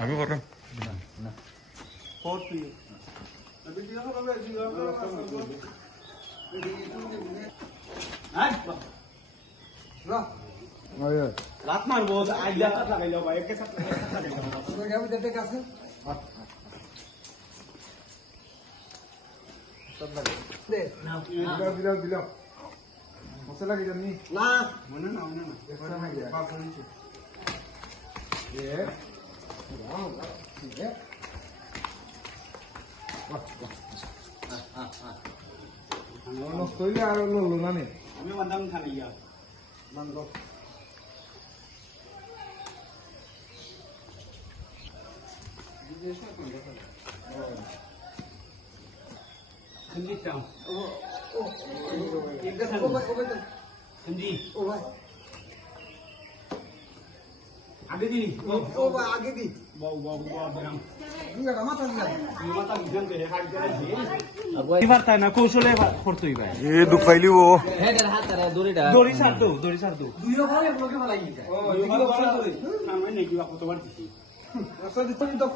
আমি করলাম রাত মারবো আইডিয়া লাগাইলো ভাই একে সাথে আছে দিলাম মশলা কি জানি না মনে না এখানে না গিয়া নষ্ট হইলে আর লড়লো না নে আমি বান্দাম খালি ইয়া বন্ধ खंजी चाव एकदम खंजी ओ भाई आगे दी ओ भाई आगे दी वाओ वाओ वाओ बराम ये का माता दिया ये माता विजन पे हाथ करे जी এবার তাই না কৌশলে করতেই ভাই এ দুঃখ পাইলি ও হেডের হাতের দড়িটা দড়ি ছাড় দো দুইও ভাই ব্লকে ভালাই গিয়ে ও ভালো ভালো আমি নাকি কতবার দিছি রাস্তা দিতে তো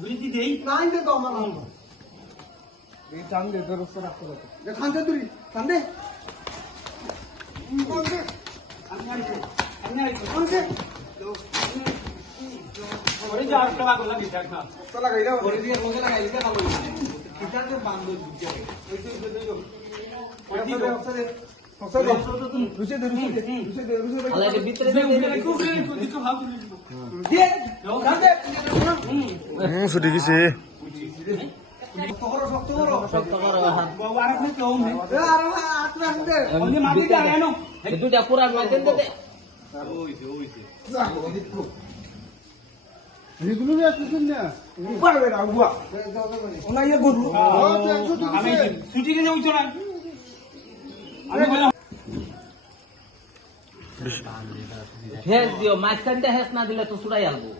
বুঝি দেই নাই দে তো আমার নাম এই টান দে তোর উপর রাখতে হবে দে খান্দে তুই খান্দে খান্দে আমি আইছি খান্দে ওরে যা আর কলা কলা দিছা না তো লাগাই দাও ওরে দিয়ে রোজে লাগাই দিতে ভালো কিটাতে বান্ধ দিছে ওই তো আলাদা ভিতরে দিয়ে ছুটি গেছে দুটা পুরা মাঝে দে হেস দিও মাছখানটা হেস না দিলে তো ছুড়াই আলবো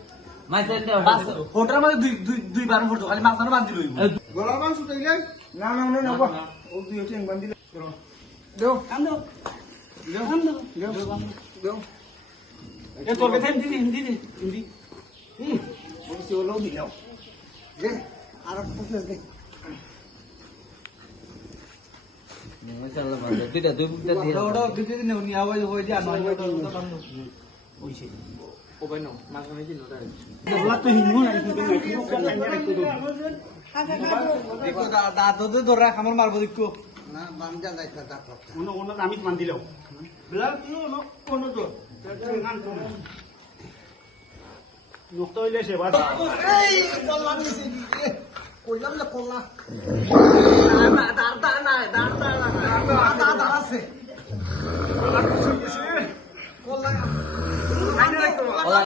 মাছখানটা ফোটার মধ্যে দুইবার ফটো খালি মাথার বান্ধি লইব গলা মাংস দিলে না না না না ও দুই ঠ্যাং বান্ধিলে দেও আন্দো আন্দো দেও এ তোর কথা হিন্দি বলছি ওলো দিলাও দে আর প্রসেস দে মাশাআল্লাহ ভালো দুইটা দুই বুকটা দিয়ে ওটা দুই দিন উনি আওয়াজ হই দিয়া নয় ওটা ওইছে ও ভাই নাও মাছ মানে দিন ওটা বলা তো হিমু না কিন্তু দেখো দাদা তো ধরে খামার মারবো দেখো না বান্দা যাইতা দেখো ওনা আমি মান দিলাও বেলা কি ওনো কোন তো নষ্ট হইলে সেবা এই কল্লা নিছে কইলাম না কল্লা দাঁড় আছে